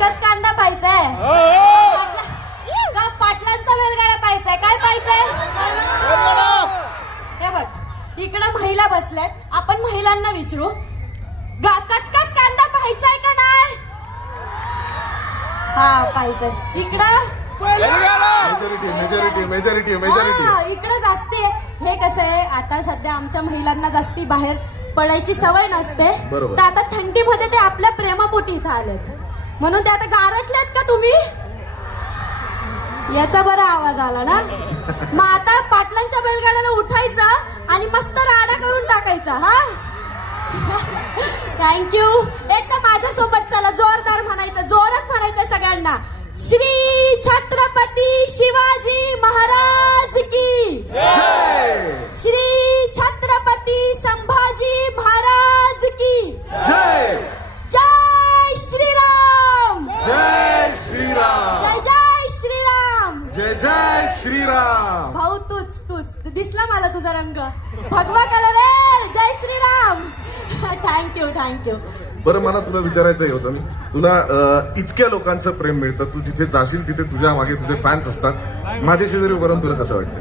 कचकच कांदा पाहिजे का पाटलांचा वेलगाडा पाहिजे? काय पाहिजे? हे बघ, इकडं महिला बसल्यात, आपण महिलांना विचारू, कचकच कांदा पाहिजे का नाही? हा पाहिजे. इकडं इकडं जास्ती आहे. हे कसं आहे, आता सध्या आमच्या महिलांना जास्ती बाहेर पडायची सवय नसते, तर आता थंडीमध्ये ते आपल्या प्रेमापोटी इथं आलेत, म्हणून ते आता गारटलेत का तुम्ही? याचा बरा आवाज आला ना. मग आता पाटलांच्या बैलगाड्याला उठायचं आणि मस्त राडा करून टाकायचा. हा थँक्यू. एकदा माझ्यासोबत चला, जोरदार म्हणायचं, जोरात म्हणायचं सगळ्यांना, श्री छत्रपती शिवाजी महाराज की जय, श्री छत्रपती संभाजी महाराज की जय, जय श्रीराम, जय श्रीराम, जय जय श्रीराम, जय जय श्रीराम. भाऊ तूच दिसला मला तुझा रंग, भगवा कलर आहे. जय श्रीराम. थँक्यू. बरं, मला तुला विचारायचं होतं, मी तुला इतक्या लोकांचं प्रेम मिळतं, तू जिथे जाशील तिथे तुझ्या मागे तुझे फॅन्स असतात, माझ्या शेजारी उभं राहून तुला कसं वाटतं?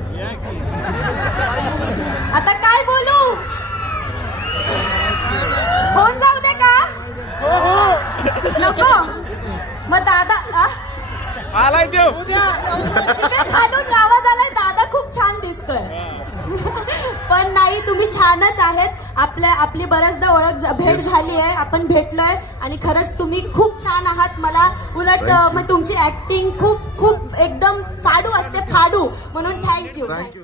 आता काय बोलू? फोन जाऊ दे का? नको. मग दादा आलाय देव तिकडे खालून आवाज आलाय, दादा खूप छान दिसतोय. पण नाही, तुम्ही छानच आहेत. आपली बऱ्याचदा भेट झाली आहे, आपण भेटलोय, आणि खरंच तुम्ही खूप छान आहात. मला उलट मग तुमची ऍक्टिंग खूप एकदम फाडू असते, फाडू, म्हणून थँक्यू.